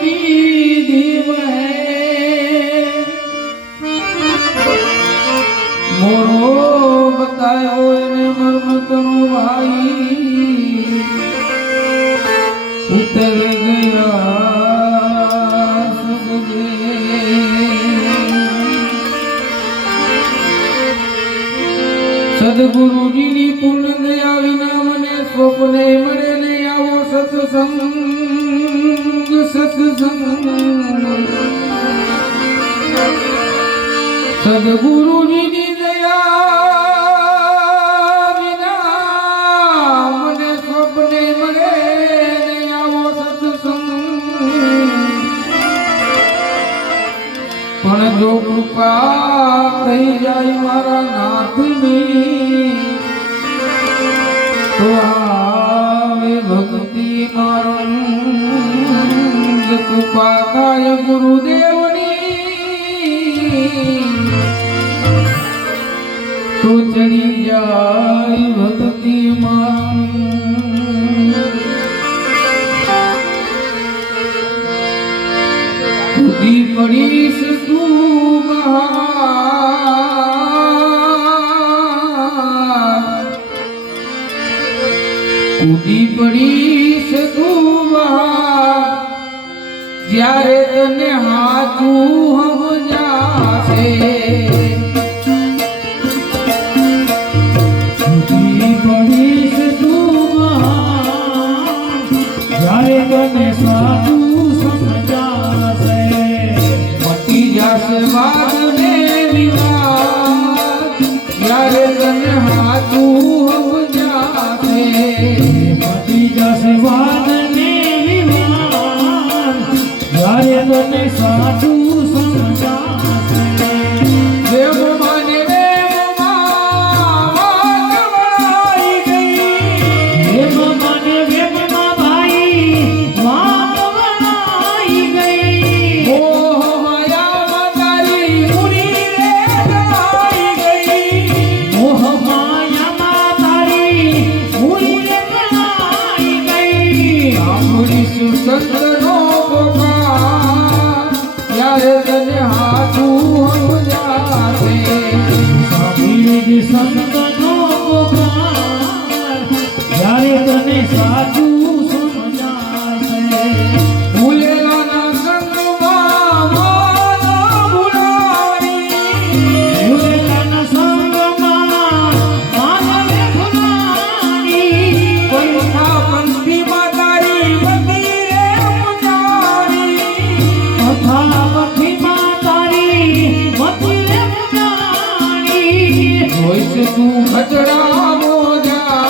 की दीव है मोरो बतायो ने मर्म करो भाई उतर गया सदगुरु जी नी पुण्य दया विना मने स्वप्ने मरे नहीं आवो सत्संग सदगुरु जी नी दया विना मने स्वप्ने मरे नहीं आवो सत्संग पण जो कृपा થઈ જાય મારા નાથની તો આવે ભક્તિ મારું કૃપા થાય ગુરુદેવની તો ચડી જાય ભક્તિ મારું ઉડી પડીશ તું ઉડી પડીશ તું જ્યારે તને હાથું સમજાશે ઉડી પડીશ તું જ્યારે તને સાચું સમજાશે મટી જશે વાદ ને વિવાદ જ્યારે તને હાથું મટી જશે વાદ ને વિવાદ જ્યારે તને સાચું સમજાશે દેવ માને વેમમાં વાત વળાઈ ગઈ દેવ માને વેમમાં ભાઈ વાત વળાઈ ગઈ મોહ માયામાં તારી મૂડી રે જણાઈ ગઈ મોહ માયામાં તારી મૂડી સંતનો પોકાર ત્યારે તને હાથું સમજાશે સાંભળી સંતનો પોકાર ત્યારે તને સાચું સમજાશે ભૂલેલાના સંગમાં માન ભૂલાણી ભૂલેલાના સંગમાં માન ભૂલાણી કોઈ પંથીમાં તું ખચડા મોજા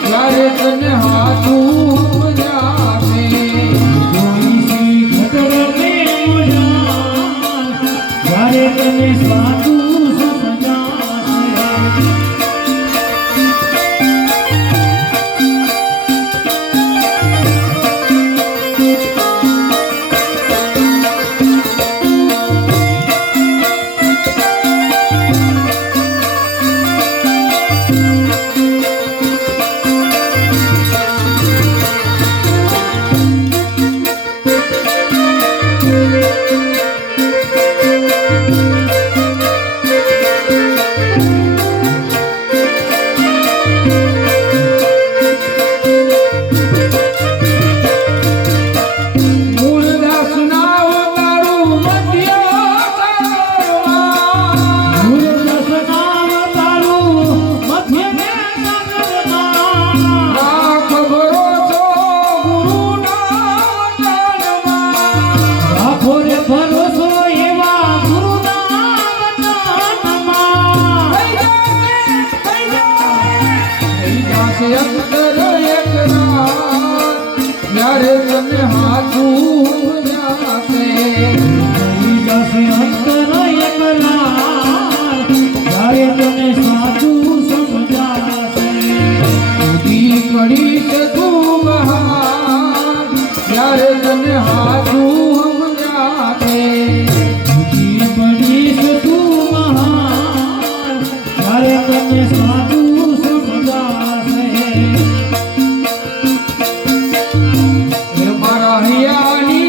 ત્યારે તને હાથું સમજાશે જોઈશી ખચડે મોજા ત્યારે તને સાચું ત્યારે તને હાથું સમજાશે અંતર એકલા ત્યારે તને સાચું સમજાશે ઉડી પડીશ તું બહાર ત્યારે તને હાથું સમજાશે ઉડી પડીશ તું બહાર ત્યારે તને સાચું સમજાશે મારા હૈયાની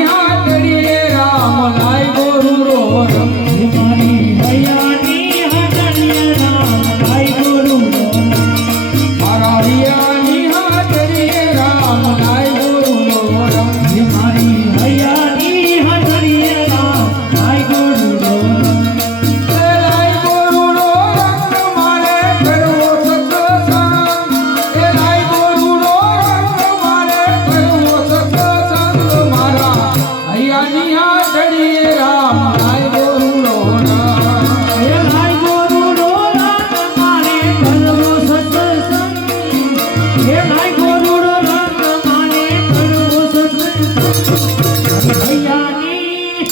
હે ભાઈ ગોરુડો રંગ માને કરવો સત્સંગ હરિયાની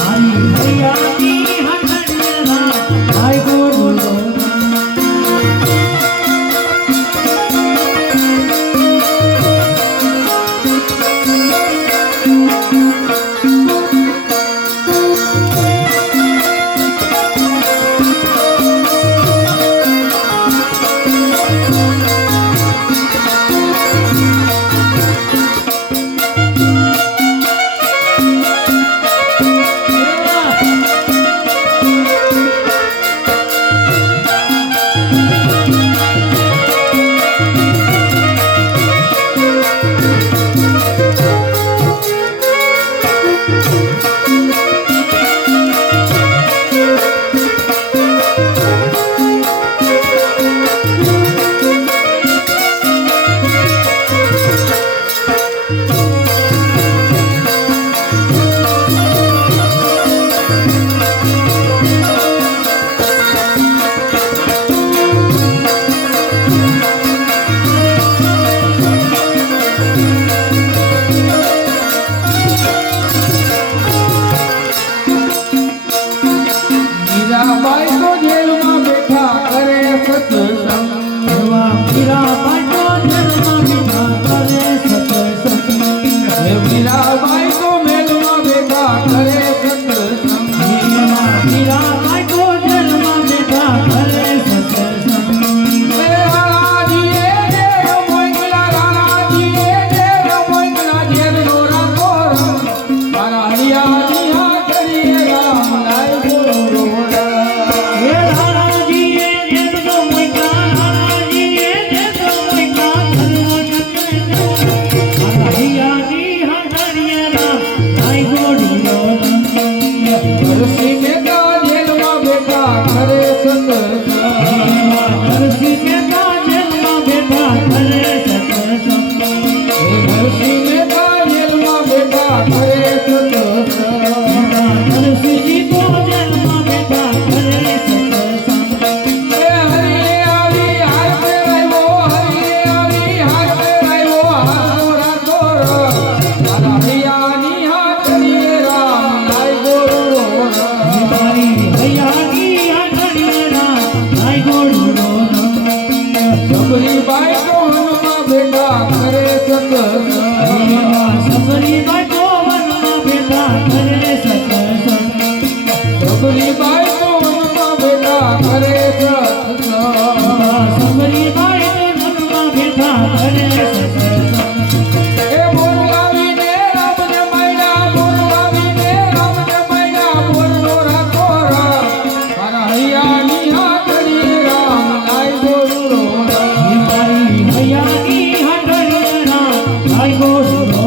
હંડણિયા ભાઈ ગોરુડો મીરાબાઈ તો જેલમાં બેઠા કરે સત્સંગ એવા મીરાબાઈ તો જેલમાં બેઠા કરે સત્સંગ હે મીરાબાઈ તો મેલમાં બેઠા કરે સત્સંગ મીરાબાઈ તો જેલમાં બેઠા કરે સત્સંગ હે રાણાજીએ જેલ મોકલા રાણાજીએ જેલ મોકલા જેલનો રાખો રંગ મારા હરિયાની હાથરીએ રામ લાય બોલો હે રાણાજીએ જેલનો મોકલા રાણાજીએ જેલનો મોકલા ધર્મ હરિયાની હાથરીએ રામ લાય બોલો નરસિંહ મહેતા જેલમાં બેઠા કરે સત્સંગ નરસિંહ મહેતા જેલમાં બેઠા કરે સત્સંગ નરસિંહ મહેતા જેલમાં બેઠા કરે સત્સંગ નરસિંહજી તો જેલમાં બેઠા કરે સત્સંગ હે હરિએ આવી હાર ફેરાયો હરિએ આવી હાર ફેરાયો હાથો રાખો મારા હૈયાની હાથરીએ રામ લાય ગોરુડો મારી હૈયાની આંગણીએ રામ લાય ગોરુડો સબરીબાઈ તો વનમાં બેઠા કરે સત્સંગ સબરીબાઈ તો વનમાં બેઠા કરે સત્સંગ સબરીબાઈ તો વનમાં બેઠા કરે સત્સંગ સબરીબાઈ તો વનમાં બેઠા કરે સત્સંગ એ બોલાવીને રામને મળ્યા બોલાવીને રામને મળ્યા બોલનો રાખો રામ મારા હૈયાની હાથરીએ રામ લાય ગોરુડો મારી હૈયાની આંગણીએ રામ લાય ગોરુડો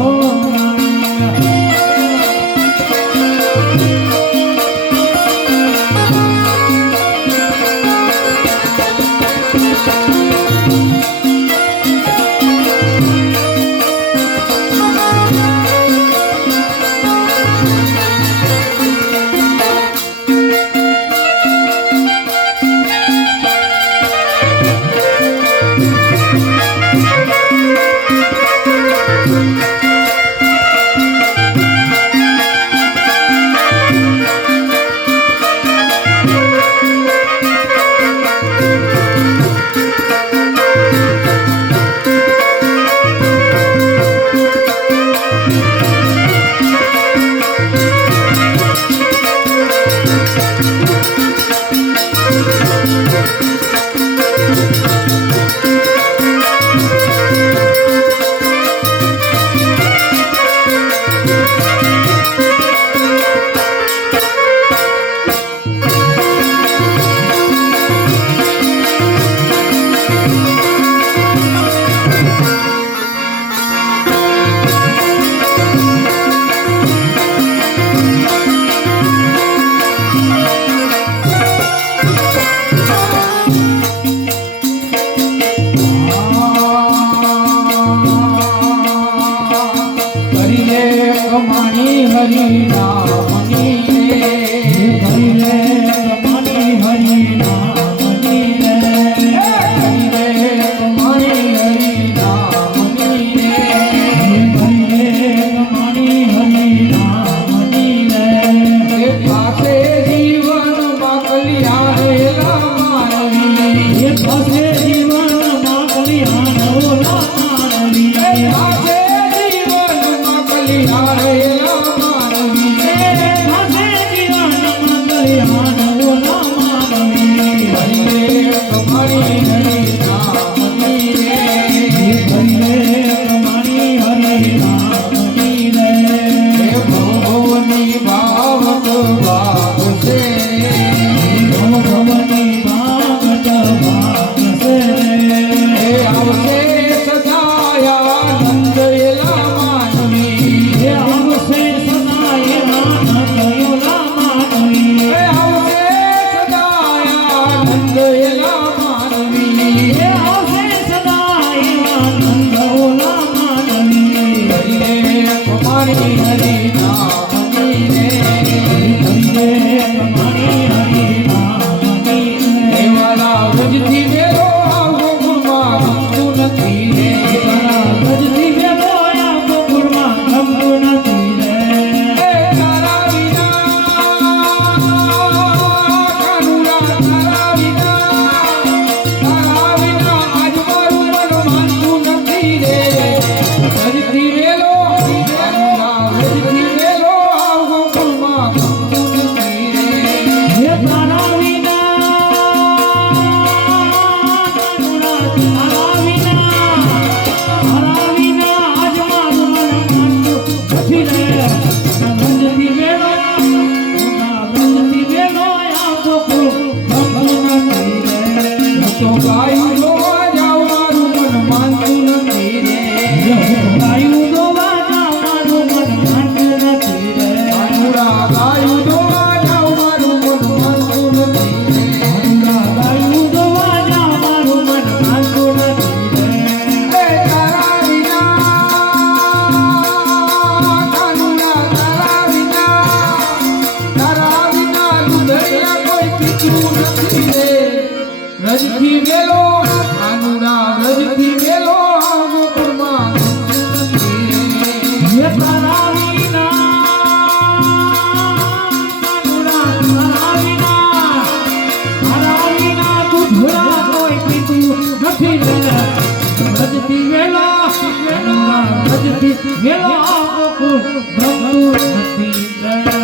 વ્રજથી વેલો કાનુડા વ્રજથી વેલો ગોકુળમાં હે તારા વિના કાનુડા તારા વિના દૂધડા કોઈ પીતું નથી રે વ્રજથી વેલો કાનુડા વ્રજથી વેલો ગોકુળ ભ્રમતું નથી રે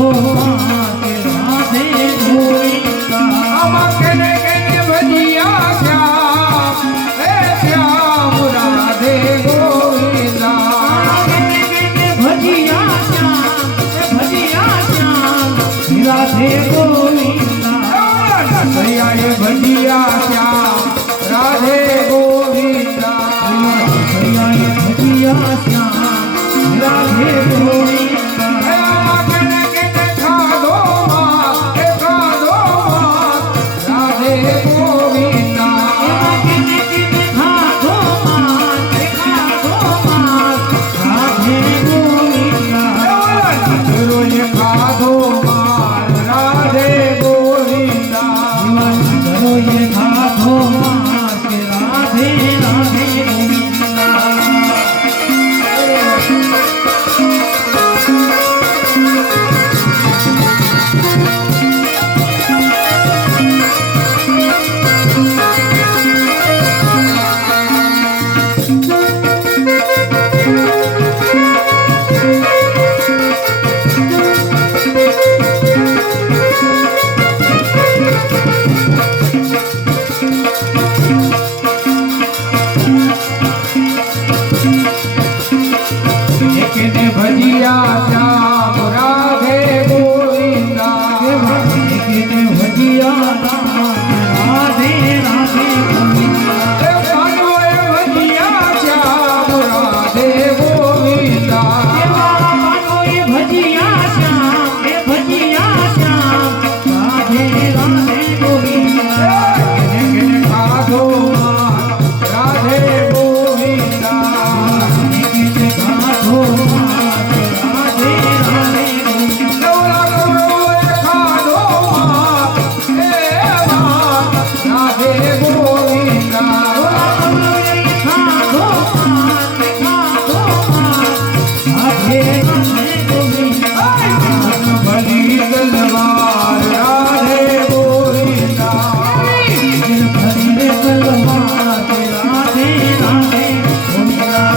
ખાધો માગે રાધે ગોવિંદા આમાં કેને કેને ભજીયા શ્યામ હે શ્યામ રાધે ગોવિંદા ભજીયા શ્યામ રાધે ગોવિંદા સૈયાએ ભજીયા શ્યામ રાધે ગોવિંદા ભજીયા શ્યામ રાધે ગોવિંદા આમાં કેને કેને ખાધો માં હે ખાધો માં રાધે ગોવિંદા ખાધો માગે રાધે ગોવિંદા નગરોએ ખાધો માર રાધે ગોવિંદા નગરોએ ખાધો માગે રાધે રાધે ગોવિંદા કેને ભજીયા શ્યામ રાધે ગોવિંદા ભજીયા રાધે રાધે ગોવિંદા એ પાનોએ ભજીયા શ્યામ રાધે ગોવિંદા ભજીયા શ્યામ રાધે રાધે ગોવિંદા કેને કેને ખાધો માર રાધે ગોવિંદા ખાધો માગે રાધે રાધે ગોવિંદા નવરંગોએ ખાધો માર હે માર રાધે ગોવિંદા ખાધો માગે રાધે રાધે ગોવિંદા ભલી તલવાર રાધે ગોવિંદા દિલ ભરી કલમાં રાધે રાધે ગોવિંદા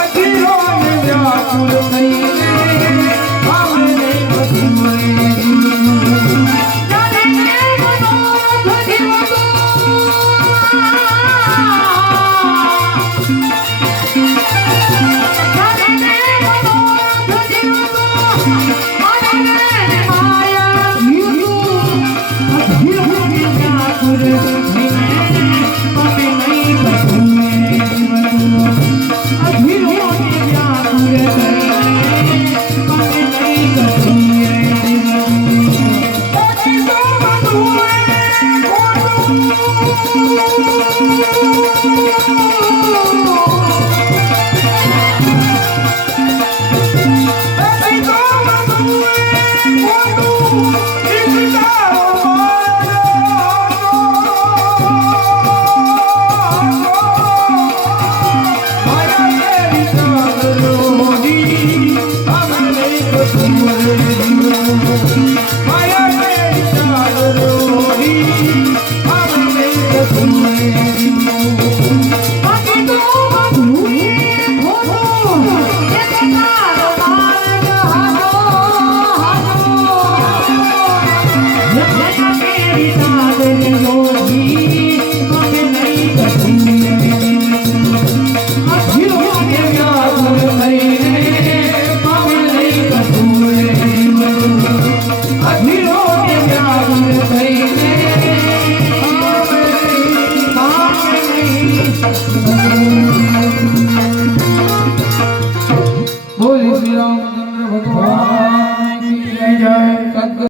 અજીરો વ્યાકુળ થઈ